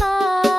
heart.